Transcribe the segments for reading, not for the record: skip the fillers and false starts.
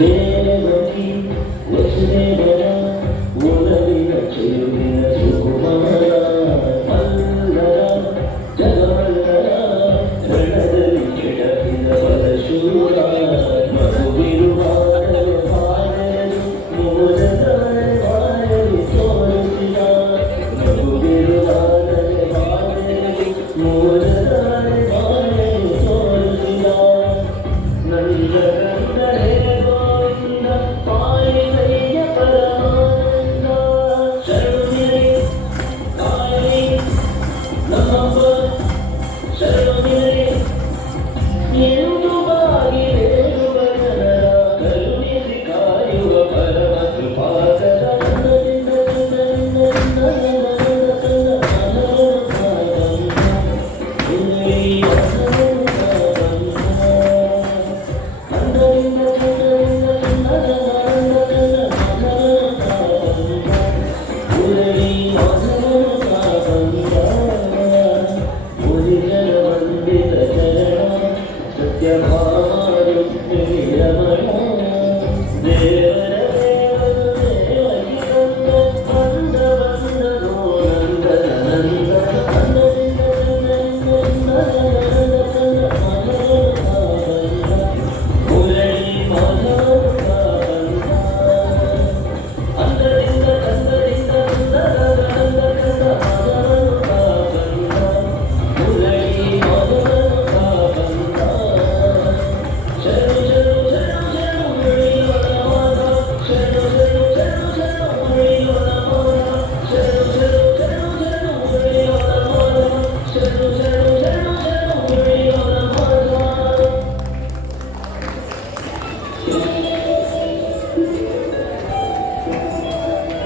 ದೇವಕಿ ವಸುದೇವರ ಒಲವಿನ ಚೆಲುವಿನ ಸುಕುಮಾರ ಮಲ್ಲರ ಜಗಮಲ್ಲರ ರಣದಲ್ಲಿ ಕೆಡವಿದ ಬಲಶೂರ ಮಗುವಿರುವಾಗಲೇ ಬಾಯಲು ಮೋದದಾರೆ ಬಾಯಲು ತೋರಿಸಿದ ಮಗುವಿರುವಾಗಲೇ ಬಾಯಲು ಮೋದದಾರೆ ಬಾಯಲು ತೋರಿಸಿದ ನನ್ನ ಗಂಧರೇ ಗೋವಿಂದ ಪಾಯಿಸಯ್ಯ ಪರಮಾನಂದ ಶರಣುನಿರೇ ಕಾಯಲಿ ನಮ್ಮಪ್ಪ ಶರಣುನಿರೇ ಎಂದು ಬಾಗಿ ಹೇಳುವ ಜನರ ಕರುಣಿಸಿ ಕಾಯುವ ಪರಮ ಕೃಪಾಕರ ನನ್ನದಿಂದ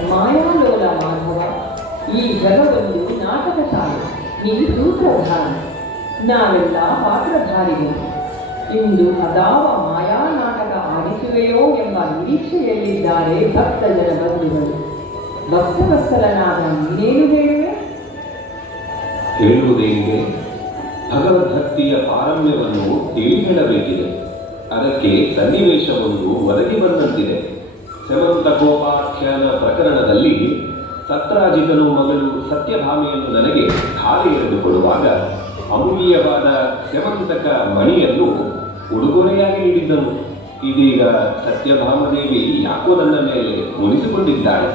ಮಾಯಾಲೋಲ ಮಾಧವ, ಈ ಜಗವೊಂದು ನಾಟಕ ಶಾಲೆ, ನೀನು ಸೂತ್ರಧಾರ, ನಾವೆಲ್ಲ ಪಾತ್ರಧಾರಿಗಳು. ಇಂದು ಅದಾವ ಮಾಯಾ ನಾಟಕ ಆಡಿಸುವೆಯೋ ಎಂಬ ನಿರೀಕ್ಷೆಯಲ್ಲಿದ್ದಾರೆ ಭಕ್ತಜನ ಬಂಧುಗಳು. ಭಕ್ತವತ್ಸಲನಾದ ನೀನೇನು ಹೇಳುವೆ? ಹೇಳುವುದೇನಿದೆ? ಭಗವದ್ಭಕ್ತಿಯ ಪಾರಮ್ಯವನ್ನು ತಿಳಿ ಹೇಳಬೇಕಿದೆ. ಅದಕ್ಕೆ ಸನ್ನಿವೇಶವೊಂದು ಒದಗಿ ಬಂದಂತಿದೆ. ಸ್ಯಮಂತಕೋಪಾಖ್ಯಾನ ಪ್ರಕರಣದಲ್ಲಿ ಸತ್ರಾಜಿತನು ಮಗಳು ಸತ್ಯಭಾಮೆಯನ್ನು ನನಗೆ ಖಾಲಿ ಎರೆದುಕೊಳ್ಳುವಾಗ ಅಮೂಲ್ಯವಾದ ಸ್ಯಮಂತಕ ಮಣಿಯನ್ನು ಉಡುಗೊರೆಯಾಗಿ ನೀಡಿದ್ದನು. ಇದೀಗ ಸತ್ಯಭಾಮದೇವಿ ಯಾಕೋ ನನ್ನ ಮೇಲೆ ಮುನಿಸಿಕೊಂಡಿದ್ದಾಳೆ.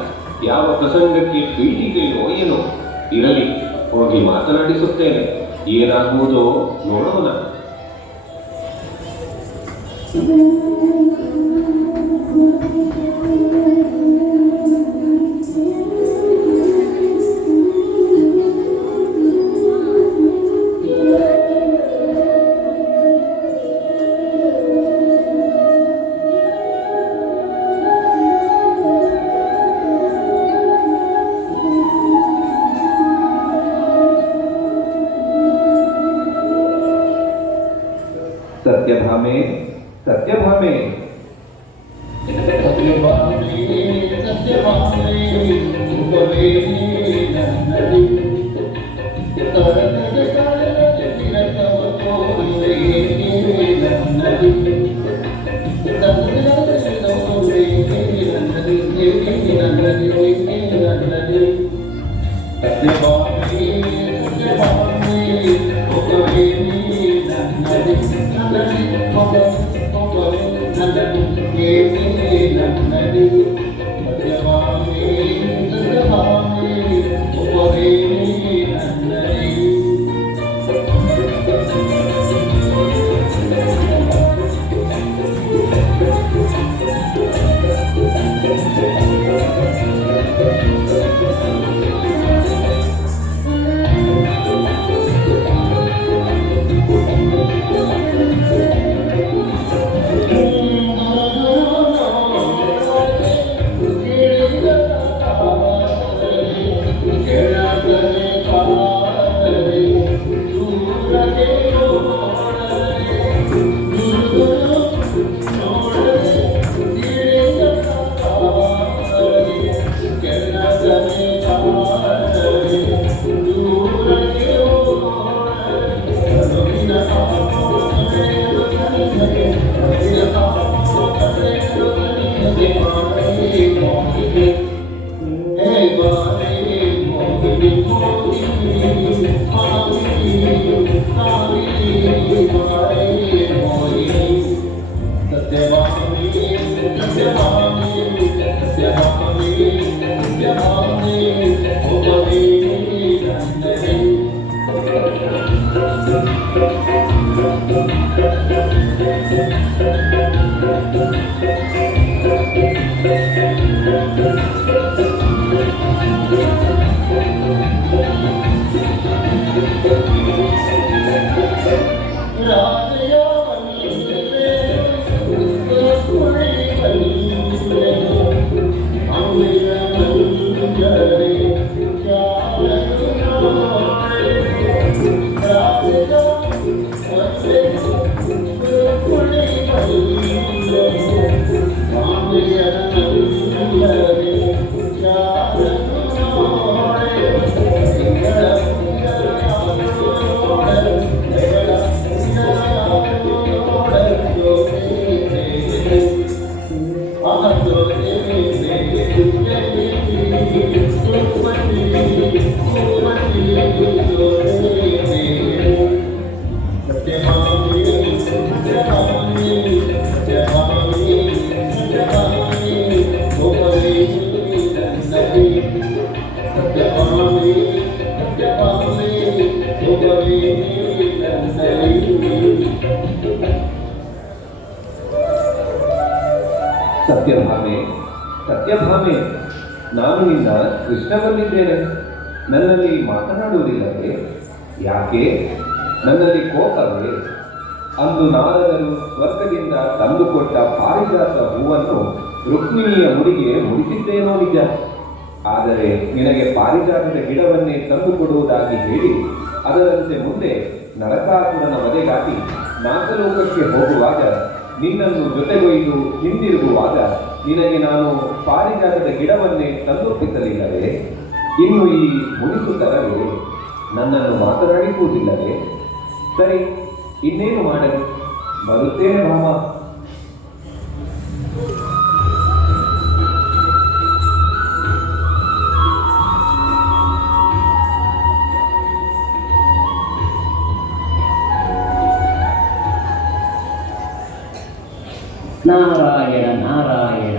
ಯಾವ ಪ್ರಸಂಗಕ್ಕೆ ಪೀಠಿಕೆಯೋ ಏನೋ. ಇರಲಿ, ಹೋಗಿ ಮಾತನಾಡಿಸುತ್ತೇನೆ. ಏನಾಗುವುದೋ ನೋಡೋಣ. ಸತ್ಯಭಾಮೆ, ಸತ್ಯಭಾಮೆ, ಸತ್ಯಭಾಮೆ, ಸತ್ಯಭಾಮೆ, ನಾನು ನಿನ್ನ ಕೃಷ್ಣ ಬಂದಿದ್ದೇನೆ. ನನ್ನಲ್ಲಿ ಮಾತನಾಡುವುದಿಲ್ಲವೇ? ಯಾಕೆ? ನನ್ನಲ್ಲಿ ಕೋಪವೇ? ಅಂದು ನಾರದರು ಸ್ವರ್ಗದಿಂದ ತಂದುಕೊಟ್ಟ ಪಾರಿಜಾತ ಹೂವನ್ನು ರುಕ್ಮಿಣಿಯ ಮುಡಿಗೆ ಮುಡಿಸಿದ್ದೇನೋ ನಿಜ. ಆದರೆ ನಿನಗೆ ಪಾರಿಜಾತದ ಗಿಡವನ್ನೇ ತಂದುಕೊಡುವುದಾಗಿ ಹೇಳಿ ಅದರಂತೆ ಮುಂದೆ ನರಕಾಸುರನ ವಧೆಗಾಗಿ ನಾಗಲೋಕಕ್ಕೆ ಹೋಗುವಾಗ ನಿನ್ನನ್ನು ಜೊತೆಗೊಯ್ದು ಹಿಂದಿರುಗುವಾಗ ನಿನಗೆ ನಾನು ಪಾರಿಜಾತದ ಗಿಡವನ್ನೇ ತಂದೊಪ್ಪಿಸಲಿಲ್ಲವೇ? ಇನ್ನು ಈ ಮುನಿಸು ತರವೇ? ನನ್ನನ್ನು ಮಾತನಾಡಿಸುವುದಿಲ್ಲವೇ? ಸರಿ, ಇನ್ನೇನು ಮಾಡಲಿ, ಬರುತ್ತೇನೆ ಭಾಮ. ನಾರಾಯಣ ನಾರಾಯಣ.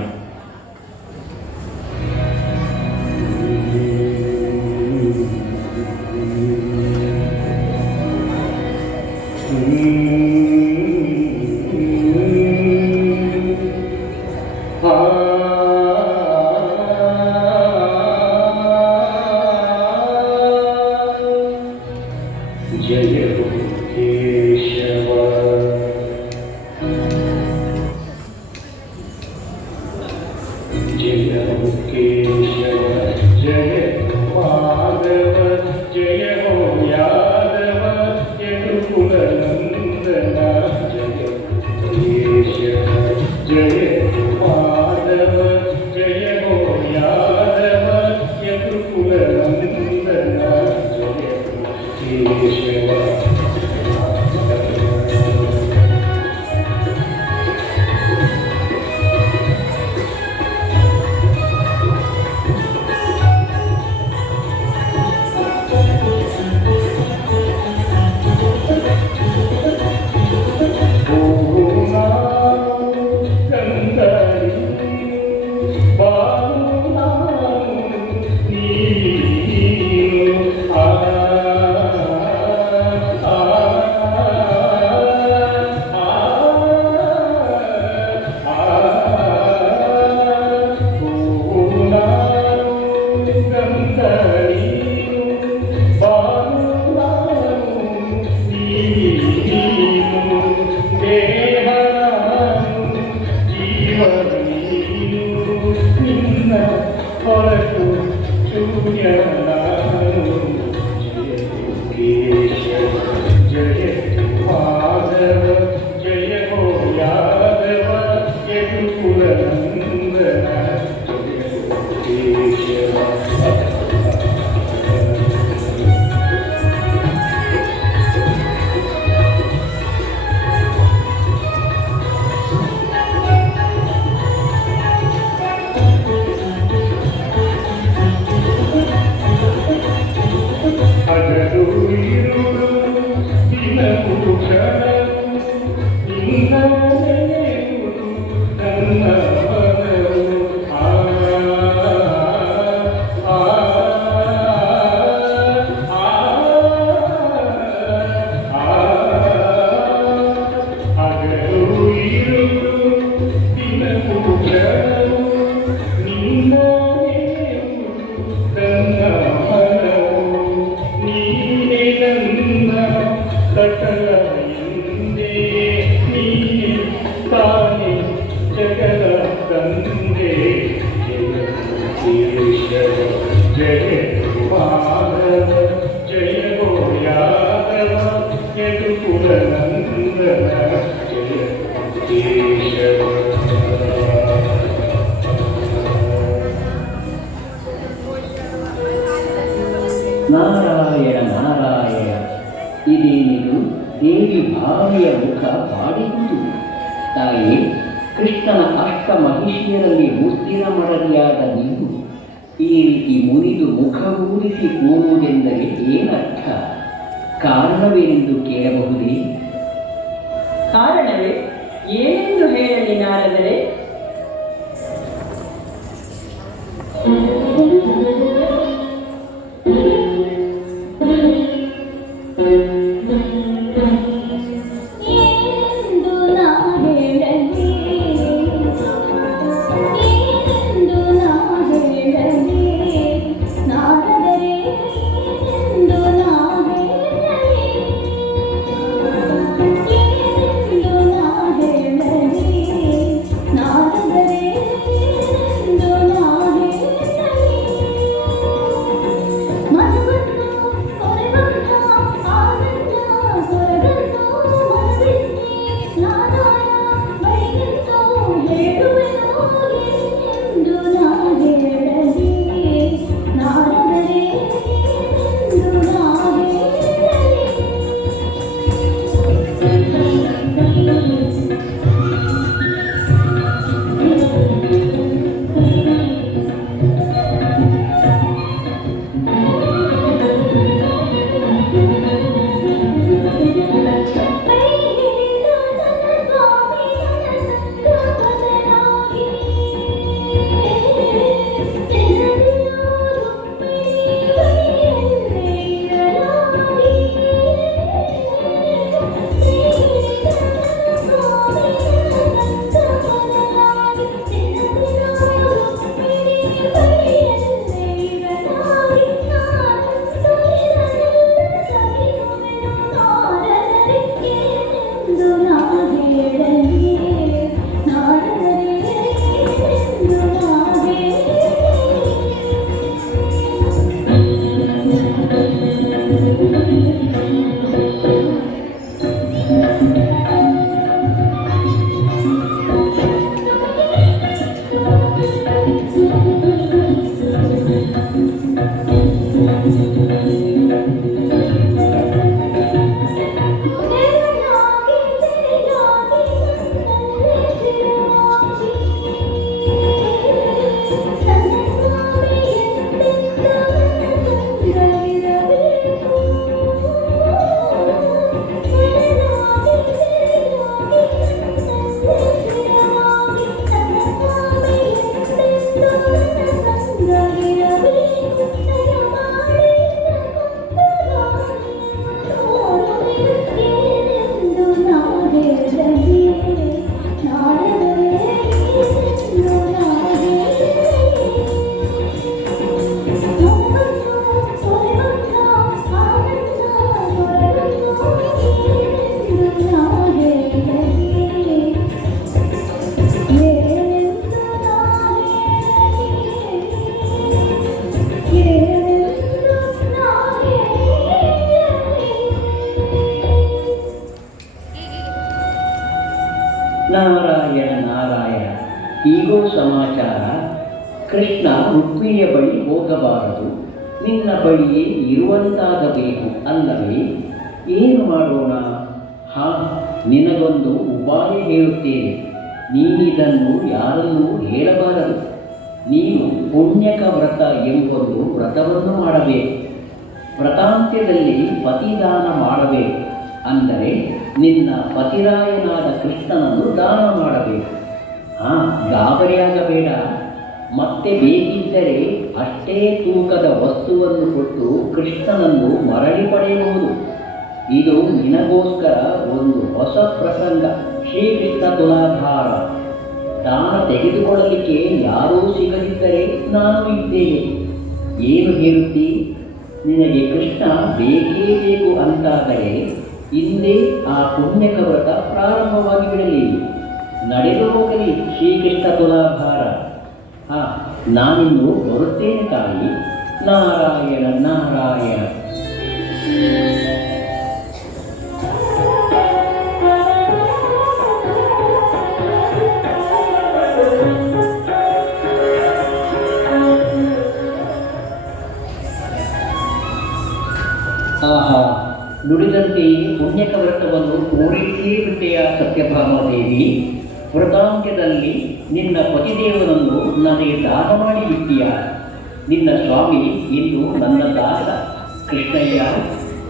ಜಯ ಕೇಶವ. जय हो केशव, जय माधव, जय हो यादव, यदुकुल नंदन. जय केशव, जय माधव, जय हो यादव, यदुकुल नंदन. जय केशव. Thank you. ಸಕಲ ಹಿಂದೆ ನೀ ತಾನೆ ಜಗದ ತಂದೆ ಕೇಶವ ಜಯ ಮಾಧವ ಜಯ ಗೋ ಯಾದವ ಯದುಕುಲ ನಂದನ ಜಯ ಕೇಶವ. ನಾರಾಯಣ ನಾರಾಯಣ, ಇದೇನಿದು ದೇವಿ ಭಾವೆಯ ಮುಖ ಬಾಡಿರುವುದು? ತಾಯಿ, ಕೃಷ್ಣನ ಅಷ್ಟ ಮಹಿಷಿಯರಲ್ಲಿ ಮುಸ್ತಿರ ಮಡದಿಯಾದ ನೀನು ಈ ರೀತಿ ಮುರಿದು ಮುಖಗೂಡಿಸಿ ಕೂರುವುದೆಂದರೆ ಏನರ್ಥ? ಕಾರಣವೇನೆಂದು ಕೇಳಬಹುದೇ? ಕಾರಣವೇ ಏನೆಂದು ಹೇಳಲಿ ನಾರದರೆ? ನಾರಾಯಣ ನಾರಾಯಣ, ಹೀಗೋ ಸಮಾಚಾರ. ಕೃಷ್ಣ ರುಕ್ಮಿಣಿಯ ಬಳಿ ಹೋಗಬಾರದು, ನಿನ್ನ ಬಳಿಯೇ ಇರುವಂತಾಗಬೇಕು ಅಲ್ಲವೇ? ಏನು ಮಾಡೋಣ? ನಿನಗೊಂದು ಉಪಾಯ ಹೇಳುತ್ತೇನೆ. ನೀನಿದನ್ನು ಯಾರನ್ನೂ ಹೇಳಬಾರದು. ನೀನು ಪುಣ್ಯಕ ವ್ರತ ಎಂಬೊಂದು ವ್ರತವನ್ನು ಮಾಡಬೇಕು. ವ್ರತಾಂತ್ಯದಲ್ಲಿ ಪತಿದಾನ ಮಾಡಬೇಕು. ಅಂದರೆ ನಿನ್ನ ಪತಿರಾಯನಾದ ಕೃಷ್ಣನನ್ನು ದಾನ ಮಾಡಬೇಕು. ಗಾಬರಿಯಾಗಬೇಡ. ಮತ್ತೆ ಬೇಕಿದ್ದರೆ ಅಷ್ಟೇ ತೂಕದ ವಸ್ತುವನ್ನು ಕೊಟ್ಟು ಕೃಷ್ಣನನ್ನು ಮರಳಿ ಪಡೆಯಬಹುದು. ಇದು ನಿನಗೋಸ್ಕರ ಒಂದು ಹೊಸ ಪ್ರಸಂಗ. ಶ್ರೀಕೃಷ್ಣ ತುಲಾಧಾರ. ದಾನ ತೆಗೆದುಕೊಳ್ಳಲಿಕ್ಕೆ ಯಾರೂ ಸಿಗದಿದ್ದರೆ ನಾನು ಇದ್ದೇನೆ. ಏನು ಹೇಳುತ್ತಿ? ನಿನಗೆ ಕೃಷ್ಣ ಬೇಕೇ ಬೇಕು ಅಂತಾದರೆ ಇಂದೇ ಆ ಪುಣ್ಯಕ ವ್ರತ ಪ್ರಾರಂಭವಾಗಿ ಬಿಡಲಿ. ನಡೆದು ಹೋಗಲಿ ಶ್ರೀಕೃಷ್ಣ ತುಲಾಭಾರ. ನಾನಿನ್ನು ಬರುತ್ತೇನೆ ತಾಯಿ. ನಾರಾಯಣ ನಾರಾಯಣ. ಆಹಾ, ನುಡಿದಂತೆಯೇ ಪುಣ್ಯಕ ವ್ರತವನ್ನು ಪೂರೈಸಿಯೇ ಬಿಟ್ಟೆಯ ಸತ್ಯಭಾಮಾದೇವಿ. ವ್ರತಾಂತ್ಯದಲ್ಲಿ ನಿನ್ನ ಪತಿದೇವನನ್ನು ನನಗೆ ದಾನ ಮಾಡಿಬಿಟ್ಟಿಯ. ನಿನ್ನ ಸ್ವಾಮಿ ಇನ್ನು ನನ್ನ ದಾಸ. ಕೃಷ್ಣಯ್ಯ,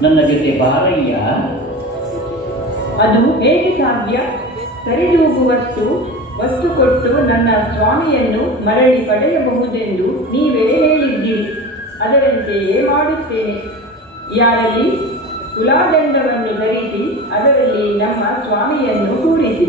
ನನ್ನ ಜೊತೆ ಬಾರಯ್ಯ. ಅದು ಹೇಗೆ ಸಾಧ್ಯ? ಸರಿದೂಗುವಷ್ಟು ವಸ್ತು ಕೊಟ್ಟು ನನ್ನ ಸ್ವಾಮಿಯನ್ನು ಮರಳಿ ಪಡೆಯಬಹುದೆಂದು ನೀವೇ ಹೇಳಿದ್ದೀರಿ. ಅದರಂತೆಯೇ ಮಾಡುತ್ತೇನೆ. ಯಾರಲ್ಲಿ ತುಲಾದಂಡವನ್ನು ಧರಿಸಿ ಅದರಲ್ಲಿ ನಮ್ಮ ಸ್ವಾಮಿಯನ್ನು ಕೂರಿಸಿ.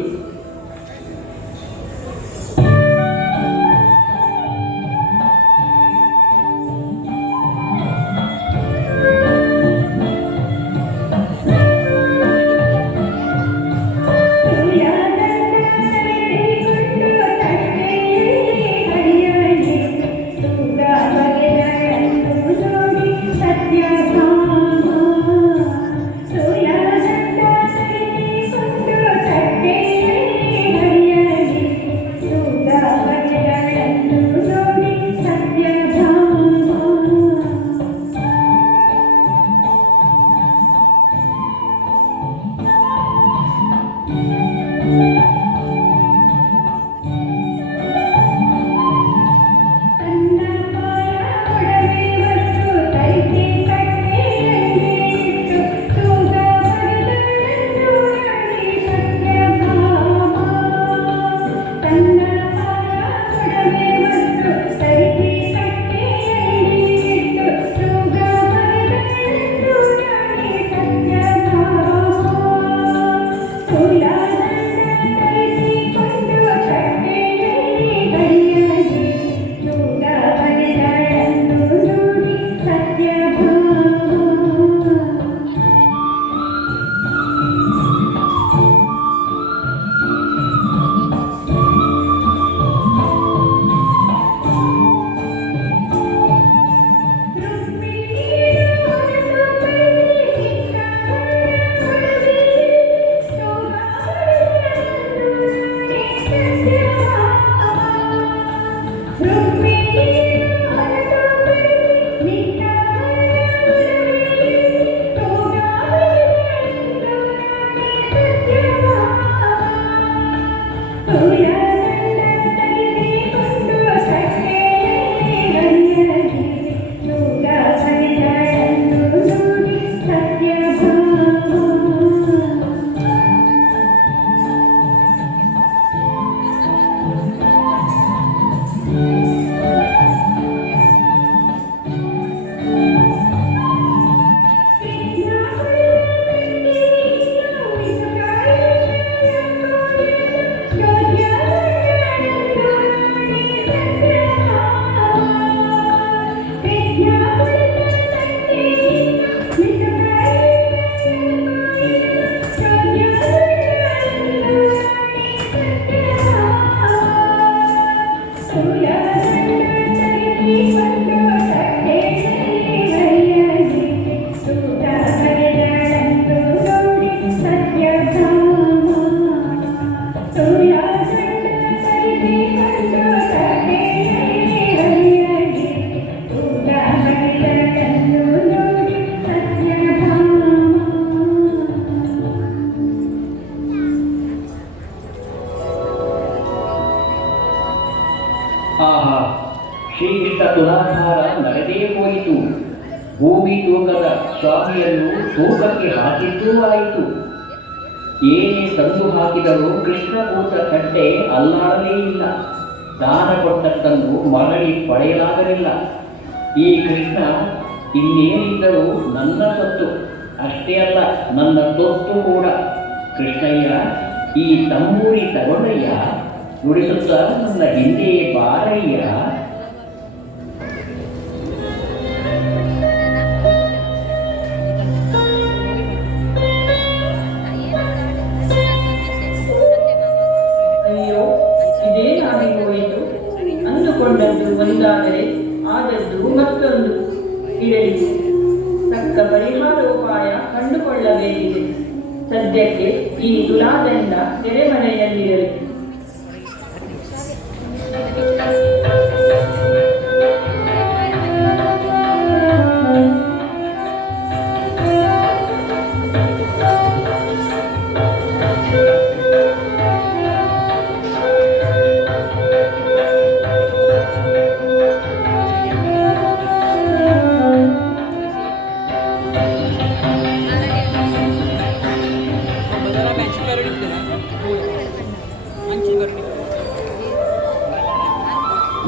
ಆಹಾ, ಶ್ರೀಕೃಷ್ಣ ತುಲಾಧಾರ ನಡೆದೇ ಹೋಯಿತು. ಭೂಮಿ ತೂಕದ ಸ್ವಾಮಿಯನ್ನು ತೂಕಕ್ಕೆ ಹಾಕಿದ್ದೂ ಆಯಿತು. ಏನೇ ತಂದು ಹಾಕಿದರೂ ಕೃಷ್ಣಭೂತ ಕಟ್ಟೆ ಅಲ್ಲಾಡಲೇ ಇಲ್ಲ. ದಾನ ಕೊಟ್ಟದ್ದನ್ನು ಮರಳಿ ಪಡೆಯಲಾಗಲಿಲ್ಲ. ಈ ಕೃಷ್ಣ ಇನ್ನೇನಿದ್ದರೂ ನನ್ನ ಸೊತ್ತು, ಅಷ್ಟೇ ಅಲ್ಲ ನನ್ನ ತೊತ್ತು ಕೂಡ. ಕೃಷ್ಣಯ್ಯ, ಈ ತಂಬೂರಿ ತಗೊಂಡಯ್ಯ, ನುಡಿಸುತ್ತಾ ನನ್ನ ಹಿಂದೆ ಬಾರಯ್ಯ. ಈ ತುಲಾದಂಡ ಸೆರೆಮನೆಯಲ್ಲಿರಲಿ.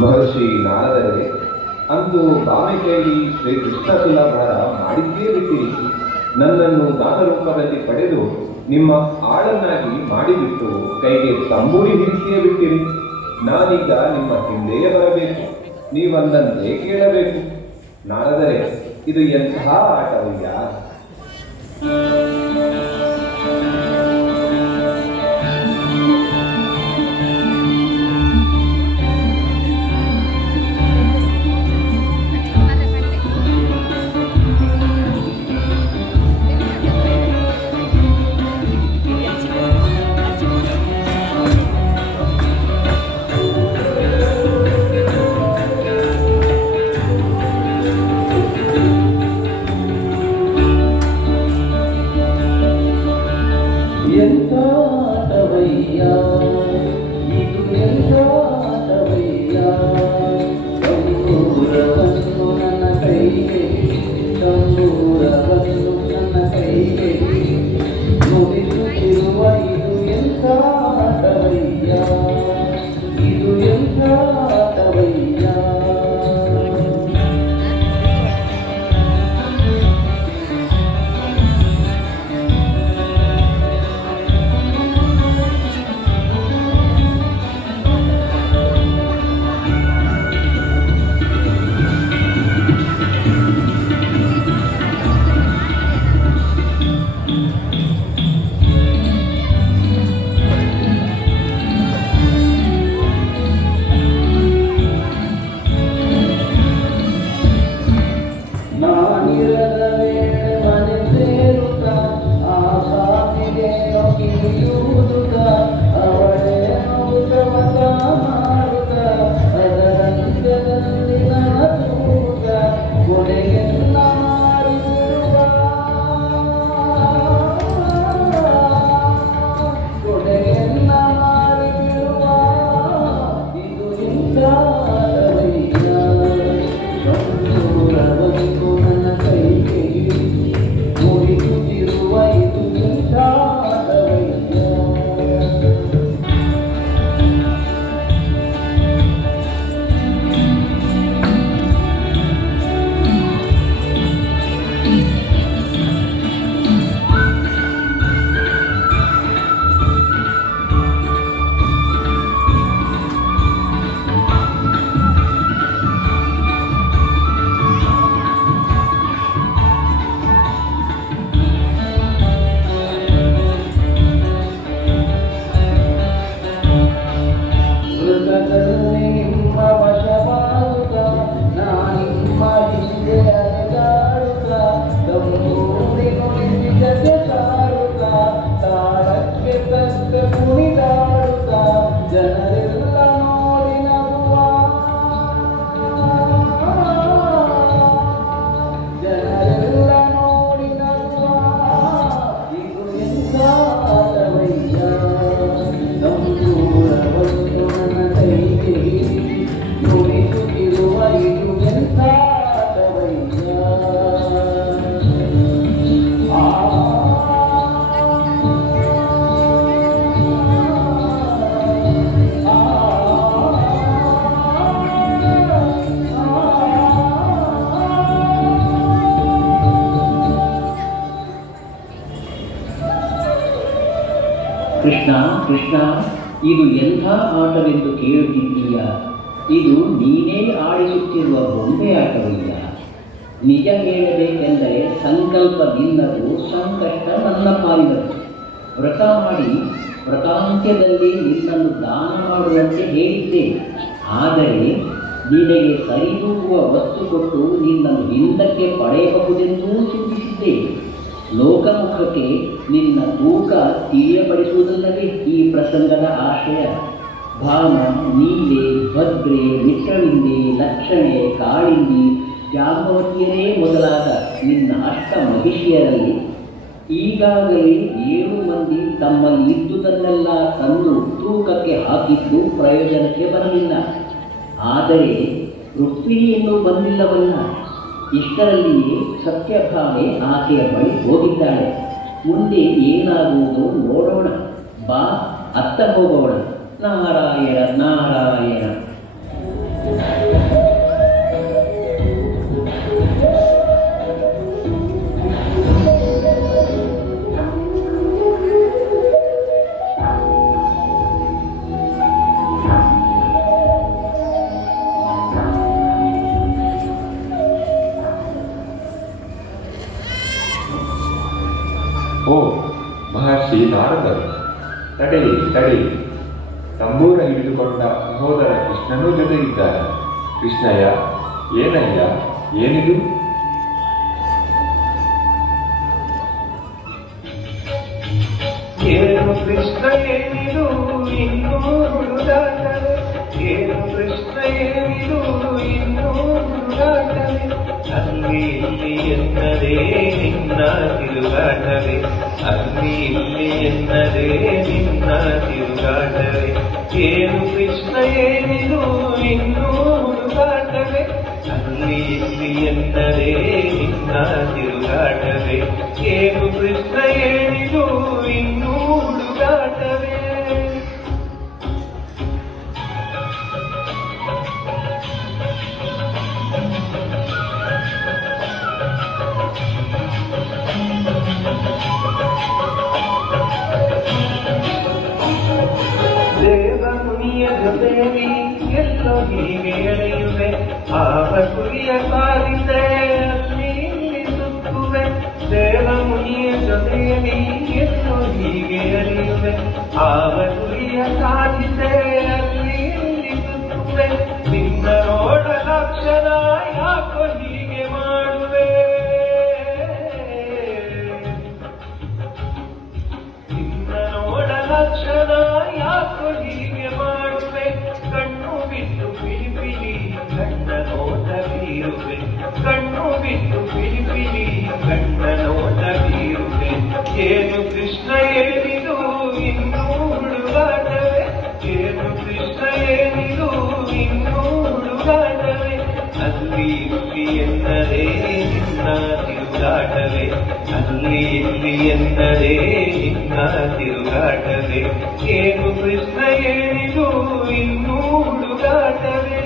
ಮಹರ್ಷಿ ನಾರದರೆ, ಅಂದು ಬಾವಿಕೆಯಲ್ಲಿ ಶ್ರೀ ಕೃಷ್ಣ ತುಲಾಭಾರ ಮಾಡಿದ್ದೇ ಬಿಟ್ಟಿರಿ. ನನ್ನನ್ನು ದಾನರೂಪದಲ್ಲಿ ಪಡೆದು ನಿಮ್ಮ ಆಳನ್ನಾಗಿ ಮಾಡಿಬಿಟ್ಟು ಕೈಗೆ ತಂಬೂರಿ ಹಿಡಿಸಿಯೇ ಬಿಟ್ಟಿರಿ. ನಾನೀಗ ನಿಮ್ಮ ಹಿಂದೆಯೇ ಬರಬೇಕು, ನೀವಂದಂತೆ ಕೇಳಬೇಕು. ನಾರದರೆ, ಇದು ಎಂತಹ ಆಟವಯ್ಯ? ಕೃಷ್ಣ ಕೃಷ್ಣ, ಇದು ಎಂಥ ಆಟವೆಂದು ಕೇಳುತ್ತಿದ್ದೀಯ? ಇದು ನೀನೇ ಆಡಿಸುತ್ತಿರುವ ಬೊಂಬೆ ಆಟವಲ್ಲ. ನಿಜ ಹೇಳಬೇಕೆಂದರೆ ಸಂಕಲ್ಪ ನಿನ್ನದು, ಸಂಕಷ್ಟ ನನ್ನ ಪಾಲಿನದು. ವ್ರತ ಮಾಡಿ ವ್ರತಾಂತ್ಯದಲ್ಲಿ ನಿನ್ನನ್ನು ದಾನ ಮಾಡುವಂತೆ ಹೇಳಿದ್ದೆ. ಆದರೆ ನಿನಗೆ ಸರಿದೂಗುವ ವಸ್ತು ಕೊಟ್ಟು ನಿನ್ನನ್ನು ಹಿಂದಕ್ಕೆ ಪಡೆಯಬಹುದೆಂದೂ ಚಿಂತಿಸಿದ್ದೆ. ಲೋಕಮುಖಕ್ಕೆ ನಿನ್ನ ತೂಕ ತಿಳಿಯಪಡಿಸುವುದಲ್ಲವೇ ಈ ಪ್ರಸಂಗದ ಆಶಯ. ಭಾಮ, ನೀಲೆ, ಭದ್ರೆ, ಮಿತ್ರವಿಂದೆ, ಲಕ್ಷಣೆ, ಕಾಳಿಂದಿ, ಜಾಂಬವತಿಯರೇ ಮೊದಲಾದ ನಿನ್ನ ಅಷ್ಟ ಮಹಿಷಿಯರಲ್ಲಿ ಈಗಾಗಲೇ 7 ಮಂದಿ ತಮ್ಮಲ್ಲಿ ಇದ್ದುದನ್ನೆಲ್ಲ ತಂದು ತೂಕಕ್ಕೆ ಹಾಕಿದ್ದು ಪ್ರಯೋಜನಕ್ಕೆ ಬರಲಿಲ್ಲ. ಆದರೆ ರುಕ್ಮಿಣಿ ಇನ್ನೂ ಬಂದಿಲ್ಲವಲ್ಲ. ಇಷ್ಟರಲ್ಲಿಯೇ ಸತ್ಯಭಾಮೆ ಆಕೆಯ ಬಳಿ ಹೋಗಿದ್ದಾಳೆ. ಮುಂದೆ ಏನಾಗುವುದು ನೋಡೋಣ. ಬಾ, ಅತ್ತ ಹೋಗೋಣ. ನಾರಾಯಣ ನಾರಾಯಣ. ಓ ಮಹರ್ಷಿ ನಾರದರು, ತಡೆಯಿರಿ ತಡೆಯಿರಿ. ತಂಬೂರ ಹಿಡಿದುಕೊಂಡ ಸಹೋದರ ಕೃಷ್ಣನೂ ಜೊತೆಗಿದ್ದಾರೆ. ಕೃಷ್ಣಯ್ಯ, ಏನಯ್ಯ, ಏನಿದು? ಏನು ಕೃಷ್ಣ ಏನಿದು ಇನ್ನೂ ಹುಡುಗಾಟವೇ, ಏನು ಕೃಷ್ಣ ಏನಿದು ಇನ್ನೂ ಹುಡುಗಾಟವೇ, ಅಲ್ಲಿ ಇಲ್ಲಿ ಎನ್ನದೇ ನಿನ್ನ ತಿರುಗಾಟವೇ, ಅಲ್ಲಿ ಇಲ್ಲಿ ಎನ್ನದೇ ನಿನ್ನ ತಿರುಗಾಟವೇ, ಏನು ಕೃಷ್ಣ ಏನಿದು ಇನ್ನೂ ಹುಡುಗಾಟವೇ, ಅಲ್ಲಿ ಇಲ್ಲಿ ಎನ್ನದೇ ನಿನ್ನ ತಿರುಗಾಟವೇ, ಏನು ಕೃಷ್ಣ ಏನಿದು ಇನ್ನೂ ಹುಡುಗಾಟವೇ. ದೇವಮುನಿಯ ಜೊತೆಯಲ್ಲಿ ಎಲ್ಲೋ ಹೀಗೆ ಎಳೆಯುವೆ, ಆವ ಗುರಿಯ ಸಾಧಿಸೆ ಅಲ್ಲಿ ಇಲ್ಲಿ ಸುತ್ತುವೆ. ದೇವಮುನಿಯ ಜೊತೆಯಲ್ಲಿ ಎಲ್ಲೋ ಹೀಗೆ ಎಳೆಯುವೆ, ಆವ ಗುರಿಯ ಸಾಧಿಸೆ ಅಲ್ಲಿ ಇಲ್ಲಿ ಸುತ್ತುವೆ. ನಿನ್ನ ನೋಡ ಲಕ್ಷಣ ಯಾಕೋ ಹೀಗೆ ಮಾಡುವೆ, ನಿನ್ನ ನೋಡ ಲಕ್ಷಣ ಯಾಕೋ ಹೀಗೆ ಮಾಡುವೆ. ಕಣ್ಣು ಬಿಟ್ಟು ಪಿಲಿಪಿಲಿ ಗಂಡ ನೋಟ ಬೀರುವೆ, ಕಣ್ಣು ಬಿಟ್ಟು ಪಿಲಿಪಿಲಿ ಗಂಡ ನೋಟ ಬೀರುವೆ. ಏನು ಕೃಷ್ಣ ಏನಿದು ಇನ್ನೂ ಹುಡುಗಾಟವೇ, ಏನು ಕೃಷ್ಣ ಏನಿದು ಇನ್ನೂ ಹುಡುಗಾಟವೇ, ಅಲ್ಲಿ ಇಲ್ಲಿ ಎನ್ನದೇ ನಿನ್ನ ತಿರುಗಾಟವೇ, ಅಲ್ಲಿ ಇಲ್ಲಿ ಎನ್ನದೇ ನಿನ್ನ ತಿರುಗಾಟವೇ, ಏನು ಕೃಷ್ಣ ಏನಿದು ಇನ್ನೂ ಹುಡುಗಾಟವೇ.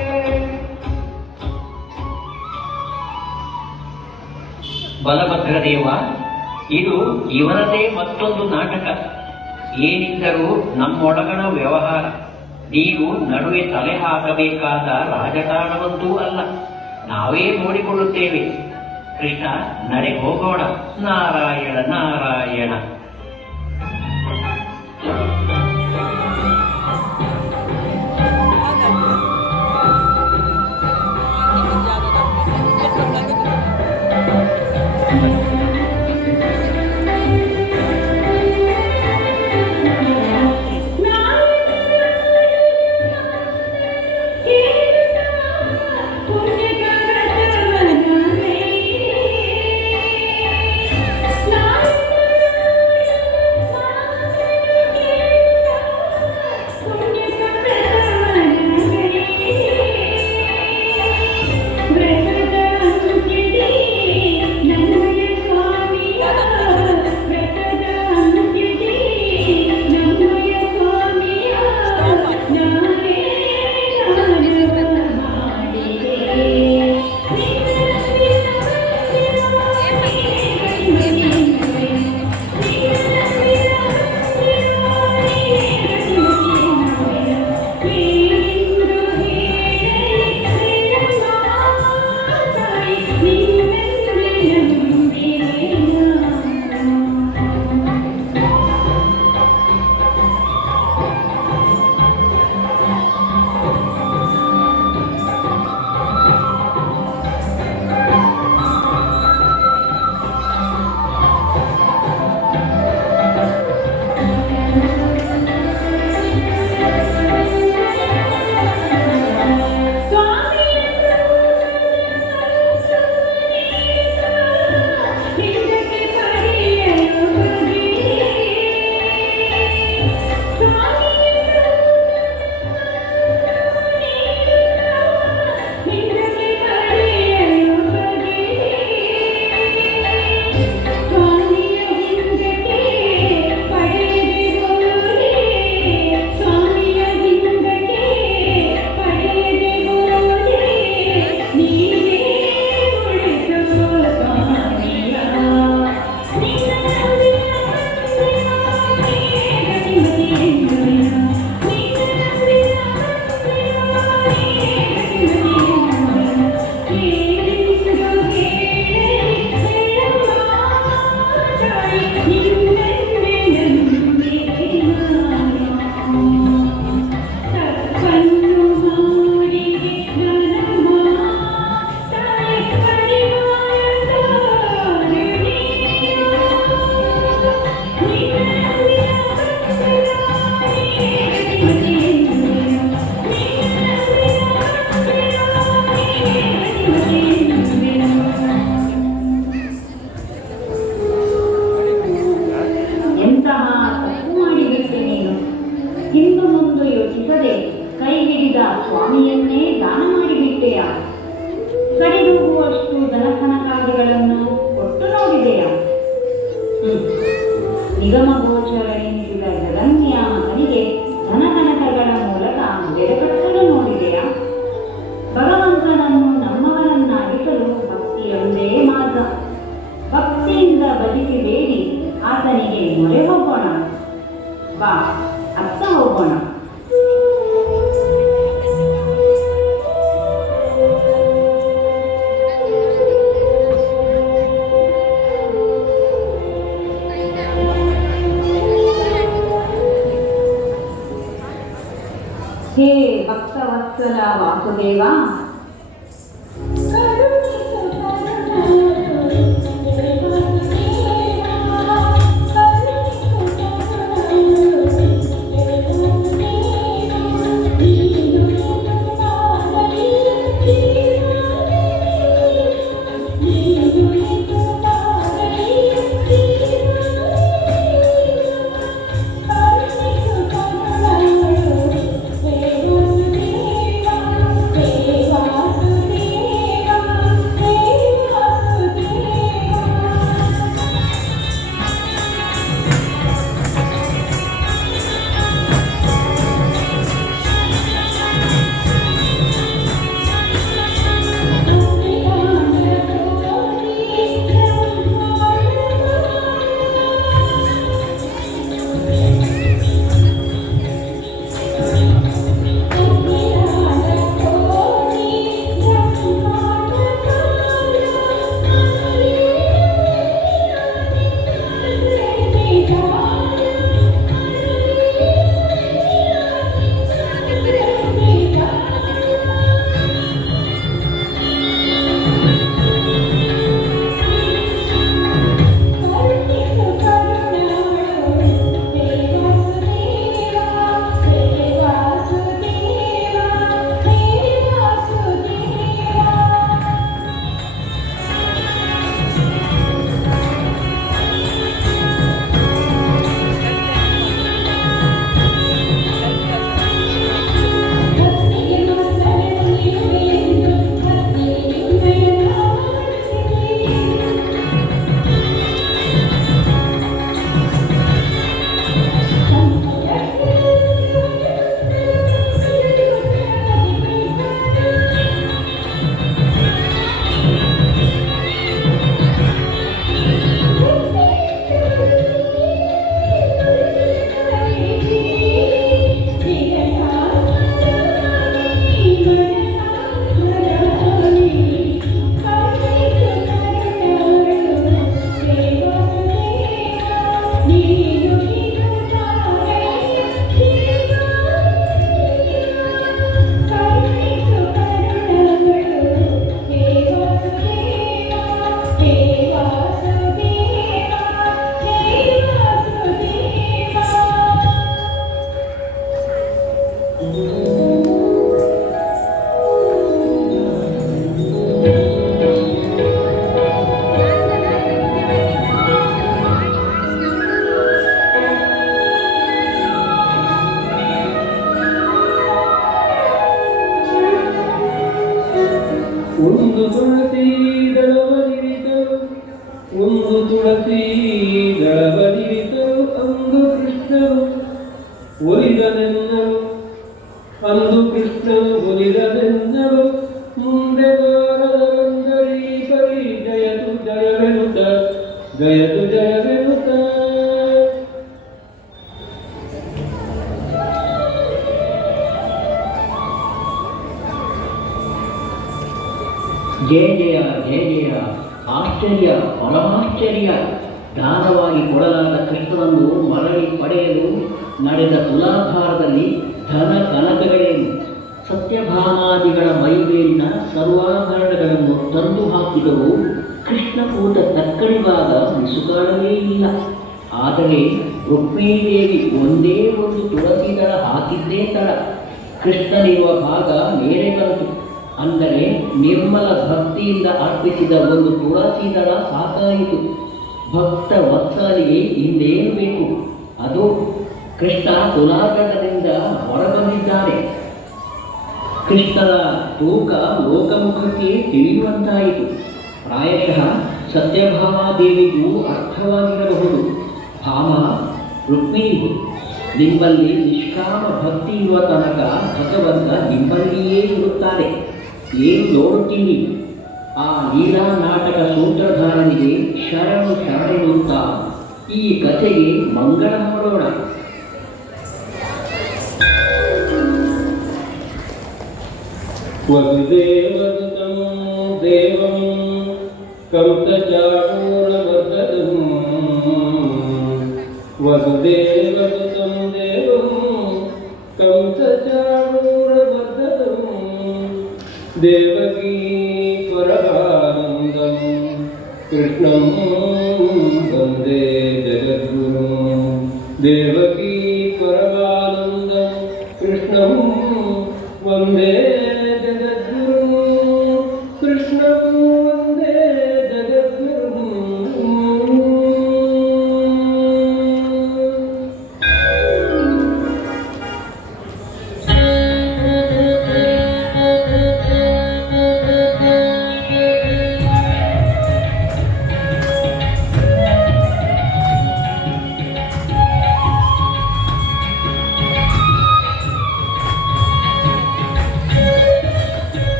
ಬಲಭದ್ರದೇವ, ಇದು ಇವನದೇ ಮತ್ತೊಂದು ನಾಟಕ. ಏನಿದ್ದರೂ ನಮ್ಮೊಳಗಣ ವ್ಯವಹಾರ. ನೀವು ನಡುವೆ ತಲೆ ಹಾಕಬೇಕಾದ ರಾಜಕಾರಣವಂತೂ ಅಲ್ಲ. ನಾವೇ ನೋಡಿಕೊಳ್ಳುತ್ತೇವೆ. ಕೃಷ್ಣ, ನಡೆ ಹೋಗೋಣ. ನಾರಾಯಣ ನಾರಾಯಣ. ನಿಗಮಗೋಚರನೆನಿಸಿದ ಜಗನ್ನಿಯಾಮಕನಿಗೆ ಧನಕನಕಗಳ ಮೂಲಕ ಬೆಲೆಕಟ್ಟಲು ನೋಡಿದೆಯಾ? ಭಗವಂತನನ್ನು ನಮ್ಮವರನ್ನಾಗಿಸಲು ಭಕ್ತಿಯೊಂದೇ ಮಾರ್ಗ. ಭಕ್ತಿಯಿಂದ ಬದುಕಿ ಬೇಡಿ ಆತನಿಗೆ ಮೊರೆ ಹೋಗೋಣ. ಬಾ, ಅತ್ತ ಹೋಗೋಣ. ಹೇ ಭಕ್ತವತ್ಸಲ ವಾಸುದೇವ, ಒಂದು ತುಳಸಿ ದಳವರಿತು, ಒಂದು ತುಳಸಿ ದಳವರಿತು, ಅಂದು ಕೃಷ್ಣನು ಒಲಿದನೆನ್ನಲು, ಅಂದು ಕೃಷ್ಣನು ಒಲಿದನೆನ್ನಲು, ಮುಂದೆ ಬಾರದರಂದರಿ ಪರಿ ಜಯತು ಜಯವೆನುತ, ಜಯತು ಜಯವೆನುತ. ಜಯ ಜಯ ಜಯ ಜಯ, ಆಶ್ಚರ್ಯ ಪರಮಾಶ್ಚರ್ಯ. ದಾನವಾಗಿ ಕೊಡಲಾದ ಕೃಷ್ಣನನ್ನು ಮರಳಿ ಪಡೆಯಲು ನಡೆದ ತುಲಾಭಾರದಲ್ಲಿ ಧನ ಕನಕಗಳೇನು. ಸತ್ಯಭಾಮಾದಿಗಳ ಮೈಮೇಲಿನ ಸರ್ವಾಭರಣಗಳನ್ನು ತಂದು ಹಾಕಿದರೂ ಕೃಷ್ಣಕೂಟ ತಕ್ಕಡಿವಾಗ ಮಿಸುಕಾಡಲೇ ಇಲ್ಲ. ಆದರೆ ರುಕ್ಮಿಣೀದೇವಿ ಒಂದೇ ಒಂದು ತುಳಸಿ ದಳ ಹಾಕಿದ್ದೇ ತಡ. ಕೃಷ್ಣನಿರುವ ಭಾಗ ಮೇಲೆ ಬಂತು. ಅಂದರೆ ನಿರ್ಮಲ ಭಕ್ತಿಯಿಂದ ಅರ್ಪಿಸಿದ ಒಂದು ತುಳಸಿ ದಳ ಸಾಕಾಯಿತು. ಭಕ್ತ ವತ್ಸಲಿಗೆ ಇನ್ನೇನು ಬೇಕು? ಅದು ಕೃಷ್ಣ ತುಲಾಗಡದಿಂದ ಹೊರಬಂದಿದ್ದಾನೆ. ಕೃಷ್ಣನ ತೂಕ ಲೋಕಮುಖಕ್ಕೆ ತಿಳಿಯುವಂತಾಯಿತು. ಪ್ರಾಯಶಃ ಸತ್ಯಭಾಮಾದೇವಿಗೂ ಅರ್ಥವಾಗಿರಬಹುದು. ಭಾಮ ರುಕ್ಮಿಣಿಗೂ ನಿಮ್ಮಲ್ಲಿ ನಿಷ್ಕಾಮ ಭಕ್ತಿ ಇರುವ ತನಕ ಭಗವಂತ ನಿಮ್ಮಲ್ಲಿಯೇ ಇರುತ್ತಾರೆ. ಏನು ನೋಡುತ್ತೀನಿ? ಆ ಲೀಲಾ ನಾಟಕ ಸೂತ್ರಧಾರನಿಗೆ ಶರಣು ಶರಣೆನ್ನುತ್ತಾ ಈ ಕಥೆಗೆ ಮಂಗಳ ಹಾಡೋಣ. ವಸುದೇವಸುತಂ ದೇವಂ ಕಂಸಚಾಣೂರಮರ್ದನಂ ವಸುದೇವಸುತಂ ದೇವಂ ಕಂಸಚಾಣೂರಮರ್ದನಂ ದೇವಕೀ ಪರಮಾನಂದಂ ಕೃಷ್ಣಂ ವಂದೇ ಜಗದ್ಗುರುಂ ದೇವಕೀ ಪರಮಾನಂದಂ ಕೃಷ್ಣಂ ವಂದೇ